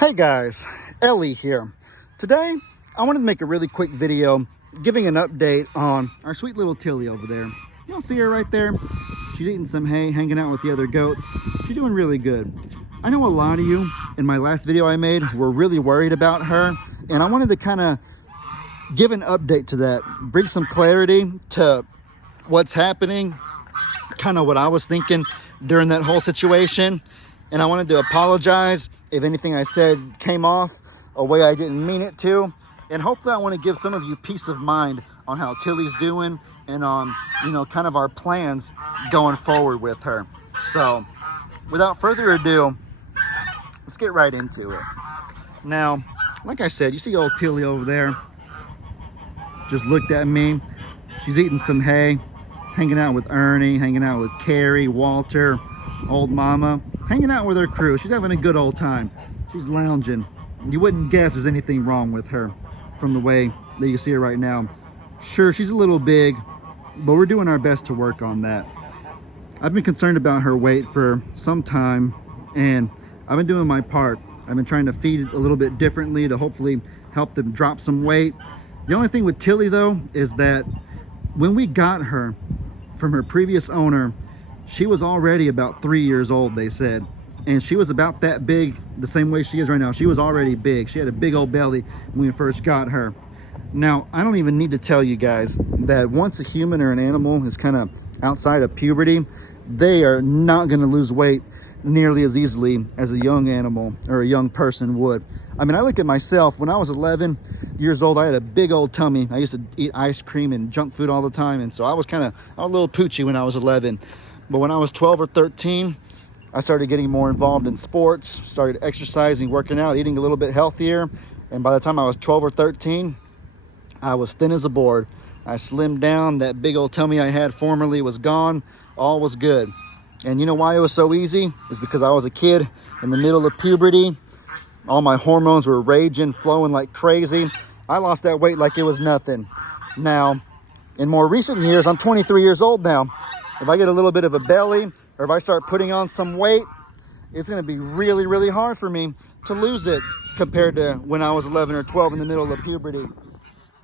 Hey guys, Ellie here. Today, I wanted to make a really quick video giving an update on our sweet little Tilly over there. Y'all see her right there? She's eating some hay, hanging out with the other goats. She's doing really good. I know a lot of you in my last video I made were really worried about her, and I wanted to kind of give an update to that, bring some clarity to what's happening, kind of what I was thinking during that whole situation. And I wanted to apologize if anything I said came off a way I didn't mean it to. And hopefully I want to give some of you peace of mind on how Tilly's doing and on, kind of our plans going forward with her. So without further ado, let's get right into it. Now, like I said, you see old Tilly over there, just looked at me. She's eating some hay, hanging out with Ernie, hanging out with Carrie, Walter, old mama, hanging out with her crew. She's having a good old time. She's lounging. You wouldn't guess there's anything wrong with her from the way that you see her right now. Sure, she's a little big, but we're doing our best to work on that. I've been concerned about her weight for some time, and I've been doing my part. I've been trying to feed it a little bit differently to hopefully help them drop some weight. The only thing with Tilly though is that when we got her from her previous owner, she was already about 3 years old, they said, and she was about that big, the same way she is right now. She was already big. She had a big old belly when we first got her. Now, I don't even need to tell you guys that once a human or an animal is kind of outside of puberty, they are not going to lose weight nearly as easily as a young animal or a young person would. I mean, I look at myself. When I was 11 years old, I had a big old tummy. I used to eat ice cream and junk food all the time, and so I was a little poochy when I was 11. But when I was 12 or 13, I started getting more involved in sports, started exercising, working out, eating a little bit healthier. And by the time I was 12 or 13, I was thin as a board. I slimmed down. That big old tummy I had formerly was gone. All was good. And you know why it was so easy? It's because I was a kid in the middle of puberty. All my hormones were raging, flowing like crazy. I lost that weight like it was nothing. Now, in more recent years, I'm 23 years old now. If I get a little bit of a belly, or if I start putting on some weight, it's going to be really, really hard for me to lose it compared to when I was 11 or 12 in the middle of puberty.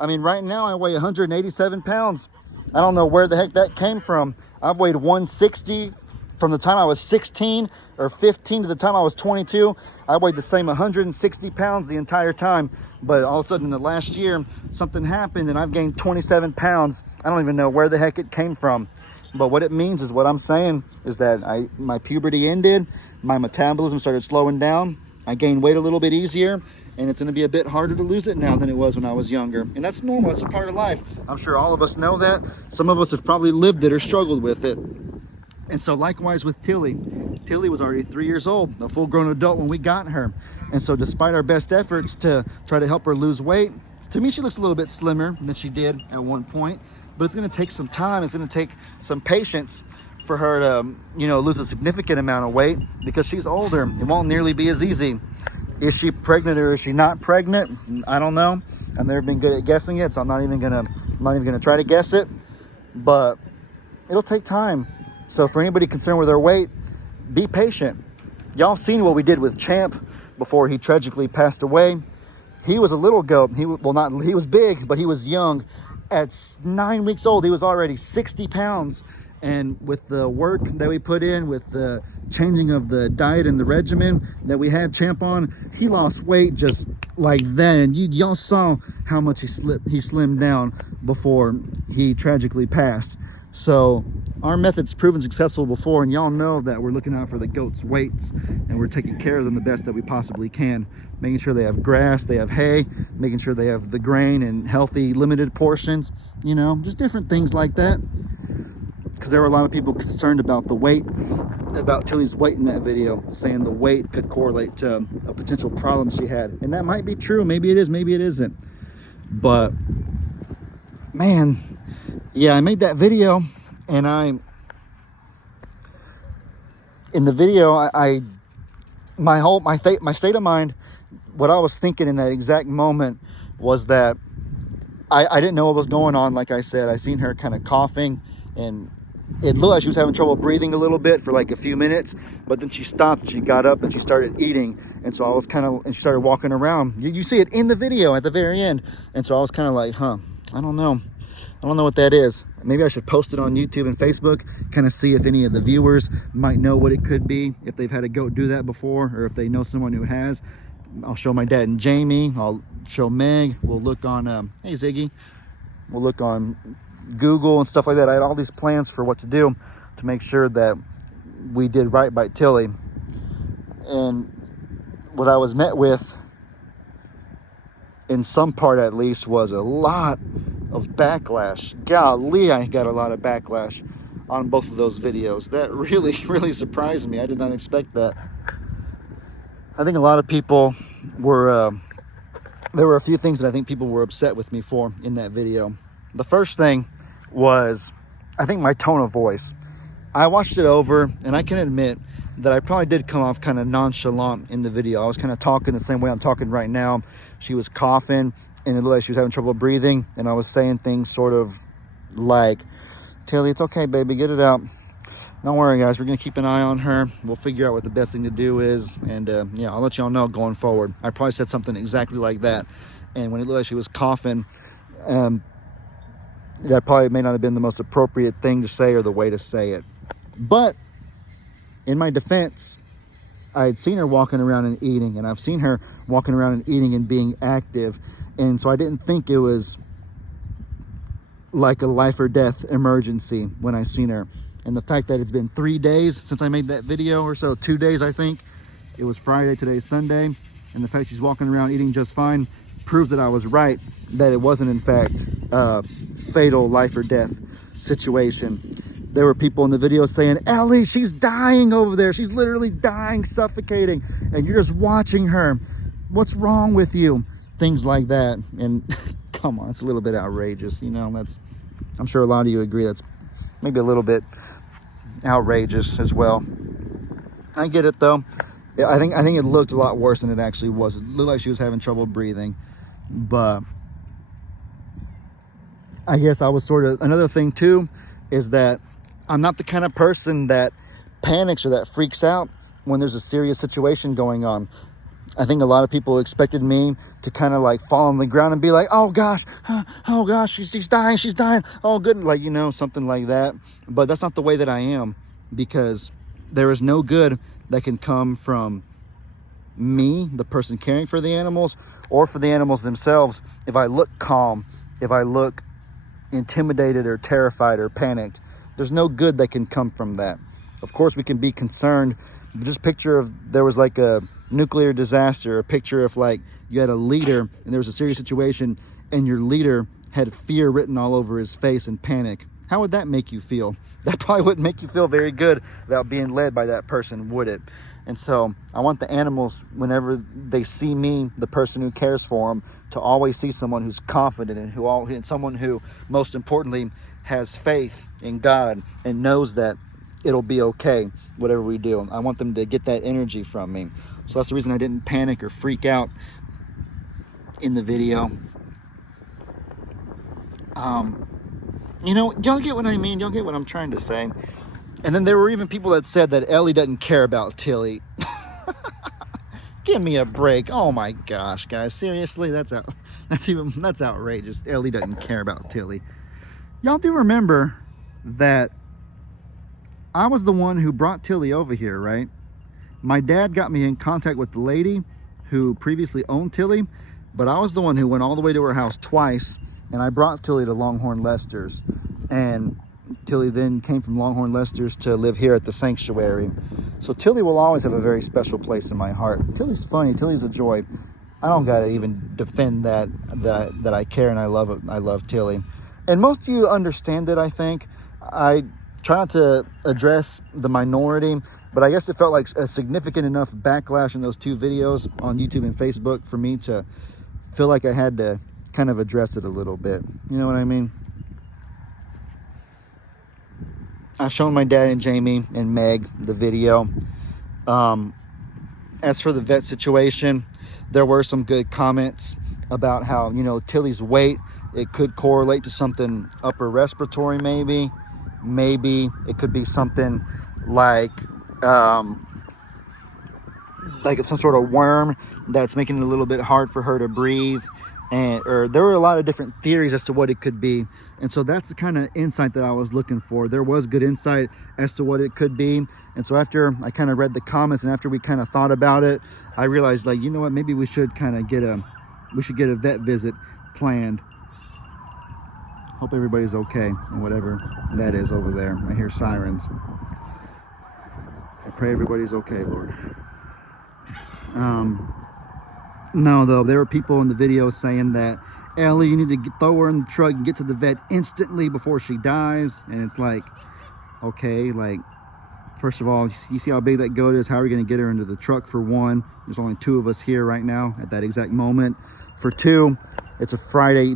I mean, right now I weigh 187 pounds. I don't know where the heck that came from. I've weighed 160 from the time I was 16 or 15 to the time I was 22. I weighed the same 160 pounds the entire time. But all of a sudden in the last year, something happened and I've gained 27 pounds. I don't even know where the heck it came from. But what it means is, what I'm saying is that my puberty ended, my metabolism started slowing down, I gained weight a little bit easier, and it's going to be a bit harder to lose it now than it was when I was younger. And that's normal, that's a part of life. I'm sure all of us know that. Some of us have probably lived it or struggled with it. And so likewise with Tilly. Tilly was already 3 years old, a full-grown adult when we got her. And so despite our best efforts to try to help her lose weight, to me she looks a little bit slimmer than she did at one point. But it's going to take some time. It's going to take some patience for her to, lose a significant amount of weight because she's older. It won't nearly be as easy. Is she pregnant or is she not pregnant? I don't know. I've never been good at guessing it, so I'm not even gonna try to guess it. But it'll take time. So for anybody concerned with their weight, be patient. Y'all seen what we did with Champ before he tragically passed away. He was a little goat. He was big, but he was young. At 9 weeks old, he was already 60 pounds. And with the work that we put in, with the changing of the diet and the regimen that we had Champ on, he lost weight just like that. And y'all saw how much he slimmed down before he tragically passed. So our method's proven successful before, and y'all know that we're looking out for the goats' weights, and we're taking care of them the best that we possibly can, making sure they have grass, they have hay, making sure they have the grain in healthy, limited portions, just different things like that. Because there were a lot of people concerned about the weight, about Tilly's weight in that video, saying the weight could correlate to a potential problem she had. And that might be true. Maybe it is, maybe it isn't. But, man, yeah, I made that video, and in the video, my state of mind, what I was thinking in that exact moment was that I didn't know what was going on. Like I said, I seen her kind of coughing and it looked like she was having trouble breathing a little bit for like a few minutes, but then she stopped and she got up and she started eating. And so I was and she started walking around. You see it in the video at the very end. And so I was kind of like, I don't know what that is. Maybe I should post it on YouTube and Facebook, kind of see if any of the viewers might know what it could be, if they've had a goat do that before, or if they know someone who has. I'll show my dad and Jamie. I'll show Meg. We'll look on, hey Ziggy. We'll look on Google and stuff like that. I had all these plans for what to do to make sure that we did right by Tilly. And what I was met with, in some part at least, was a lot of backlash. Golly, I got a lot of backlash on both of those videos. That really surprised me. I did not expect that. I think a lot of people were, there were a few things that I think people were upset with me for in that video. The first thing was, I think, my tone of voice. I watched it over, and I can admit that I probably did come off kind of nonchalant in the video. I was kind of talking the same way I'm talking right now. She was coughing, and it looked like she was having trouble breathing, and I was saying things sort of like, Tilly, it's okay, baby, get it out. Don't worry, guys, we're going to keep an eye on her. We'll figure out what the best thing to do is, and yeah, I'll let y'all know going forward. I probably said something exactly like that, and when it looked like she was coughing, that probably may not have been the most appropriate thing to say or the way to say it. But in my defense, I had seen her walking around and eating, and I've seen her walking around and eating and being active, and so I didn't think it was like a life or death emergency when I seen her. And the fact that it's been 3 days since I made that video, or so, 2 days I think. It was Friday, today's Sunday, and the fact she's walking around eating just fine proves that I was right, that it wasn't in fact a fatal life or death situation. There were people in the video saying, Ellie, she's dying over there. She's literally dying, suffocating, and you're just watching her. What's wrong with you? Things like that. And come on, it's a little bit outrageous. You know, I'm sure a lot of you agree that's maybe a little bit outrageous as well. I get it though. Yeah, I think it looked a lot worse than it actually was. It looked like she was having trouble breathing, but I guess I was sort of, another thing too is that I'm not the kind of person that panics or that freaks out when there's a serious situation going on. I think a lot of people expected me to kind of like fall on the ground and be like, oh gosh, she's dying, oh good, like, you know, something like that. But that's not the way that I am, because there is no good that can come from me, the person caring for the animals, or for the animals themselves, if I look calm, if I look intimidated or terrified or panicked. There's no good that can come from that. Of course we can be concerned, but just picture if there was like a nuclear disaster, a picture if like you had a leader and there was a serious situation and your leader had fear written all over his face and panic. How would that make you feel? That probably wouldn't make you feel very good about being led by that person, would it? And so I want the animals, whenever they see me, the person who cares for them, to always see someone who's confident and someone who, most importantly, has faith in God and knows that it'll be okay, whatever we do. I want them to get that energy from me. So that's the reason I didn't panic or freak out in the video. You know, y'all get what I mean? Y'all get what I'm trying to say? And then there were even people that said that Ellie doesn't care about Tilly. Give me a break. Oh my gosh, guys. Seriously? That's outrageous. Ellie doesn't care about Tilly. Y'all do remember that I was the one who brought Tilly over here, right? My dad got me in contact with the lady who previously owned Tilly, but I was the one who went all the way to her house twice, and I brought Tilly to Longhorn Lester's. And Tilly then came from Longhorn Lester's to live here at the sanctuary. So Tilly will always have a very special place in my heart. Tilly's funny. Tilly's a joy. I don't gotta even defend that I care and I love Tilly. And most of you understand it, I think. I try not to address the minority, but I guess it felt like a significant enough backlash in those 2 videos on YouTube and Facebook for me to feel like I had to kind of address it a little bit. You know what I mean? I've shown my dad and Jamie and Meg the video. As for the vet situation, there were some good comments about how, you know, Tilly's weight, it could correlate to something upper respiratory maybe. maybe it could be something like it's some sort of worm that's making it a little bit hard for her to breathe. Or there were a lot of different theories as to what it could be. And so that's the kind of insight that I was looking for. There was good insight as to what it could be. And so after I kind of read the comments and after we kind of thought about it, I realized, like, you know what, maybe we should kind of get a vet visit planned. Hope everybody's okay and whatever that is over there. I hear sirens. I pray everybody's okay, Lord. No, though, there were people in the video saying that, Ellie, you need to throw her in the truck and get to the vet instantly before she dies. And it's like, okay, like, first of all, you see how big that goat is? How are we going to get her into the truck? For one, there's only 2 of us here right now at that exact moment. For 2, it's a Friday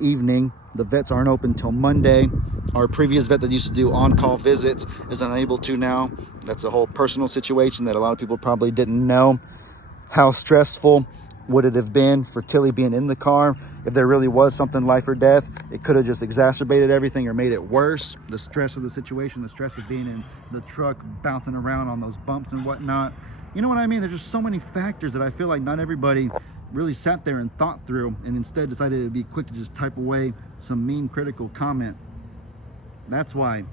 evening. The vets aren't open till Monday. Our previous vet that used to do on-call visits is unable to now. That's a whole personal situation that a lot of people probably didn't know. How stressful would it have been for Tilly being in the car? If there really was something life or death, it could have just exacerbated everything or made it worse. The stress of the situation, the stress of being in the truck, bouncing around on those bumps and whatnot. You know what I mean? There's just so many factors that I feel like not everybody really sat there and thought through, and instead decided to be quick to just type away some mean critical comment. That's why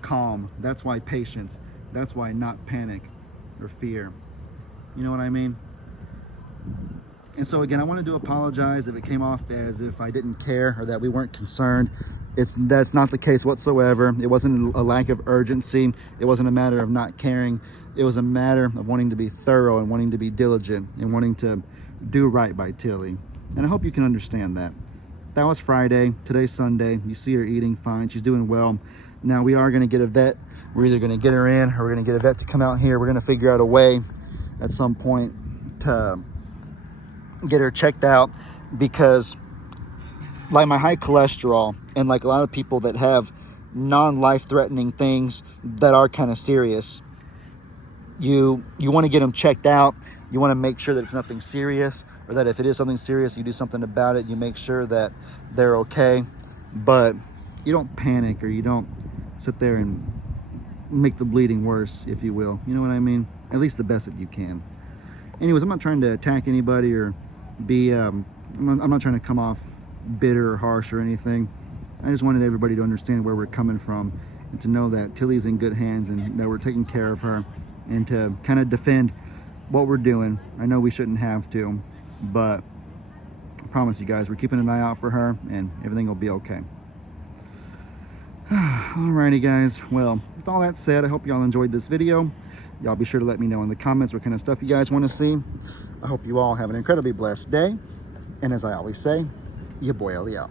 calm. That's why patience. That's why not panic or fear. You know what I mean? And so again, I wanted to apologize if it came off as if I didn't care or that we weren't concerned. That's not the case whatsoever. It wasn't a lack of urgency. It wasn't a matter of not caring. It was a matter of wanting to be thorough and wanting to be diligent and wanting to do right by Tilly. And I hope you can understand that. That was Friday. Today's Sunday. You see her eating fine. She's doing well. Now we are going to get a vet. We're either going to get her in or we're going to get a vet to come out here. We're going to figure out a way at some point to get her checked out, because like my high cholesterol and like a lot of people that have non-life threatening things that are kind of serious, you want to get them checked out. You want to make sure that it's nothing serious, or that if it is something serious, you do something about it. You make sure that they're okay, but you don't panic or you don't sit there and make the bleeding worse, if you will. You know what I mean? At least the best that you can. Anyways, I'm not trying to attack anybody or be, I'm not trying to come off bitter or harsh or anything. I just wanted everybody to understand where we're coming from and to know that Tilly's in good hands and that we're taking care of her, and to kind of defend what we're doing. I know we shouldn't have to, but I promise you guys, we're keeping an eye out for her and everything will be okay. Alrighty guys, well, with all that said, I hope y'all enjoyed this video. Y'all be sure to let me know in the comments what kind of stuff you guys want to see. I hope you all have an incredibly blessed day. And as I always say, your boy Ellie out.